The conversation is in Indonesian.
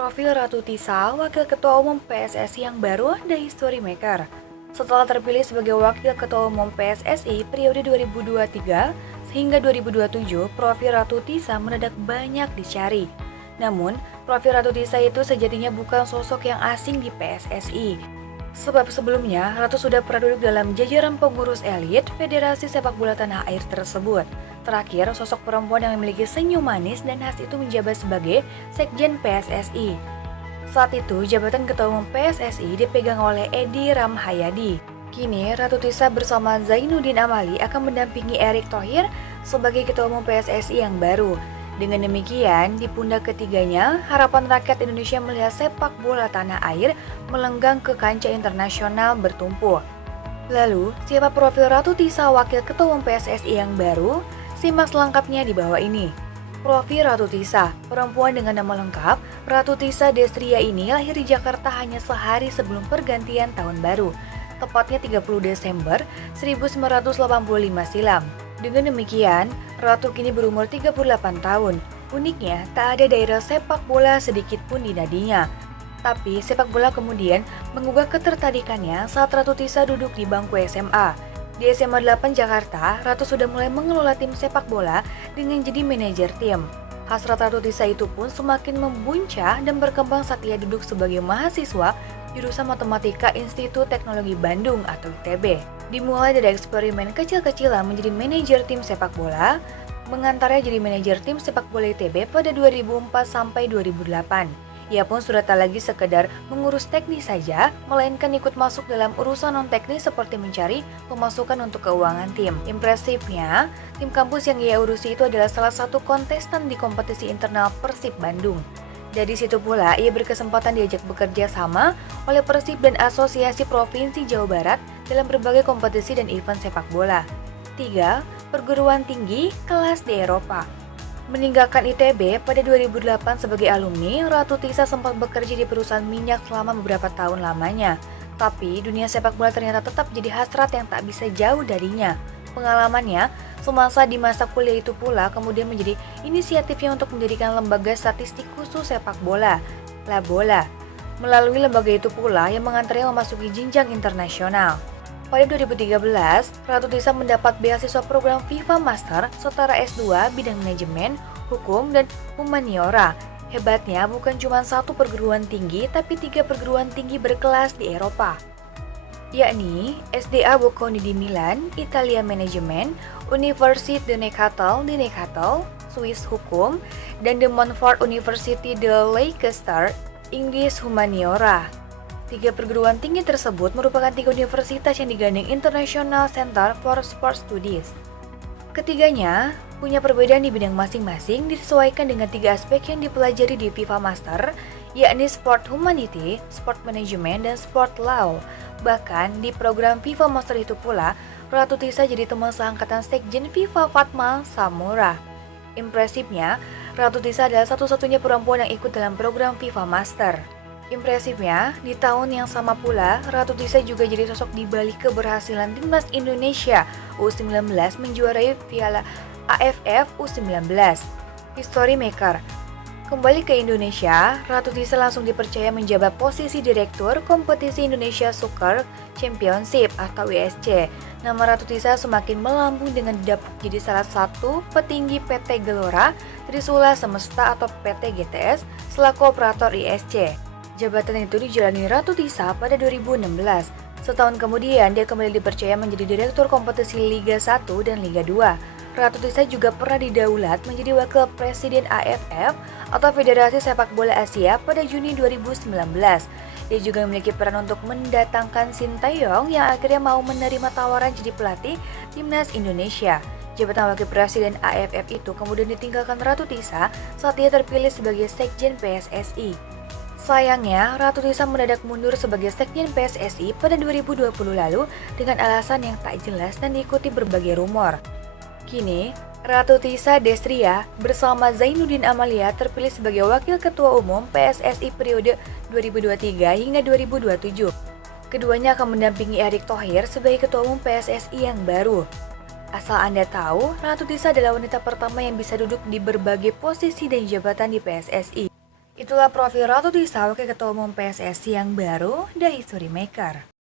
Profil Ratu Tisa, Wakil Ketua Umum PSSI yang baru The History Maker. Setelah terpilih sebagai Wakil Ketua Umum PSSI periode 2023 hingga 2027, profil Ratu Tisa mendadak banyak dicari. Namun, profil Ratu Tisa itu sejatinya bukan sosok yang asing di PSSI. Sebab sebelumnya, Ratu sudah pernah duduk dalam jajaran pengurus elit Federasi Sepak Bola Tanah Air tersebut. Terakhir, sosok perempuan yang memiliki senyum manis dan khas itu menjabat sebagai Sekjen PSSI. Saat itu, jabatan Ketua Umum PSSI dipegang oleh Edi Ramhayadi. Kini, Ratu Tisa bersama Zainuddin Amali akan mendampingi Erick Thohir sebagai Ketua Umum PSSI yang baru. Dengan demikian, di pundak ketiganya, harapan rakyat Indonesia melihat sepak bola tanah air melenggang ke kancah internasional bertumpu. Lalu, siapa profil Ratu Tisa, Wakil Ketua Umum PSSI yang baru? Simak selengkapnya di bawah ini. Profil Ratu Tisa, perempuan dengan nama lengkap, Ratu Tisa Destria ini lahir di Jakarta hanya sehari sebelum pergantian tahun baru, tepatnya 30 Desember 1985 silam. Dengan demikian, Ratu kini berumur 38 tahun. Uniknya, tak ada daerah sepak bola sedikit pun di nadinya. Tapi sepak bola kemudian menggugah ketertarikannya saat Ratu Tisa duduk di bangku SMA. Di SMA 8 Jakarta, Ratu sudah mulai mengelola tim sepak bola dengan jadi manajer tim. Hasrat Ratu Tisa itu pun semakin membuncah dan berkembang saat ia duduk sebagai mahasiswa jurusan Matematika Institut Teknologi Bandung atau ITB. Dimulai dari eksperimen kecil-kecilan menjadi manajer tim sepak bola, mengantarnya jadi manajer tim sepak bola ITB pada 2004 sampai 2008. Ia pun sudah tak lagi sekedar mengurus teknis saja, melainkan ikut masuk dalam urusan non-teknis seperti mencari pemasukan untuk keuangan tim. Impresifnya, tim kampus yang ia urusi itu adalah salah satu kontestan di kompetisi internal Persib Bandung. Dari situ pula, ia berkesempatan diajak bekerja sama oleh Persib dan Asosiasi Provinsi Jawa Barat dalam berbagai kompetisi dan event sepak bola. 3. Perguruan tinggi kelas di Eropa. Meninggalkan ITB pada 2008 sebagai alumni, Ratu Tisa sempat bekerja di perusahaan minyak selama beberapa tahun lamanya. Tapi dunia sepak bola ternyata tetap jadi hasrat yang tak bisa jauh darinya. Pengalamannya, semasa di masa kuliah itu pula kemudian menjadi inisiatifnya untuk mendirikan lembaga statistik khusus sepak bola, La Bola. Melalui lembaga itu pula yang mengantarnya memasuki jenjang internasional. Pada 2013, Ratu Tisa mendapat beasiswa program FIFA Master setara S2 bidang manajemen, hukum, dan humaniora. Hebatnya bukan cuma satu perguruan tinggi, tapi 3 perguruan tinggi berkelas di Eropa, yakni SDA Bocconi di Milan, Italia Manajemen, Universiteit de Neuchâtel di Neuchâtel, Swiss Hukum, dan The Montfort University de Leicester, Inggris Humaniora. 3 perguruan tinggi tersebut merupakan 3 universitas yang digandeng International Center for Sport Studies. Ketiganya punya perbedaan di bidang masing-masing disesuaikan dengan 3 aspek yang dipelajari di FIFA Master, yakni Sport Humanity, Sport Management, dan Sport Law. Bahkan di program FIFA Master itu pula, Ratu Tisa jadi teman seangkatan Sekjen FIFA Fatma Samura. Impresifnya, Ratu Tisa adalah satu-satunya perempuan yang ikut dalam program FIFA Master. Impresifnya, di tahun yang sama pula, Ratu Tisa juga jadi sosok di balik keberhasilan timnas Indonesia U19 menjuarai Piala AFF U19. History Maker. Kembali ke Indonesia, Ratu Tisa langsung dipercaya menjabat posisi Direktur Kompetisi Indonesia Soccer Championship atau ISC. Nama Ratu Tisa semakin melambung dengan didapuk jadi salah satu petinggi PT Gelora Trisula Semesta atau PT GTS selaku operator ISC. Jabatan itu dijalani Ratu Tisa pada 2016. Setahun kemudian, dia kembali dipercaya menjadi Direktur Kompetisi Liga 1 dan Liga 2. Ratu Tisa juga pernah didaulat menjadi Wakil Presiden AFF atau Federasi Sepak Bola Asia pada Juni 2019. Dia juga memiliki peran untuk mendatangkan Sintayong yang akhirnya mau menerima tawaran jadi pelatih timnas Indonesia. Jabatan Wakil Presiden AFF itu kemudian ditinggalkan Ratu Tisa saat dia terpilih sebagai Sekjen PSSI. Sayangnya, Ratu Tisa mendadak mundur sebagai Sekjen PSSI pada 2020 lalu dengan alasan yang tak jelas dan diikuti berbagai rumor. Kini, Ratu Tisa Destria bersama Zainuddin Amalia terpilih sebagai Wakil Ketua Umum PSSI periode 2023 hingga 2027. Keduanya akan mendampingi Erick Thohir sebagai Ketua Umum PSSI yang baru. Asal Anda tahu, Ratu Tisa adalah wanita pertama yang bisa duduk di berbagai posisi dan jabatan di PSSI. Itulah profil Ratu Tisa, Wakil Ketua Umum PSSI yang baru, The History Maker.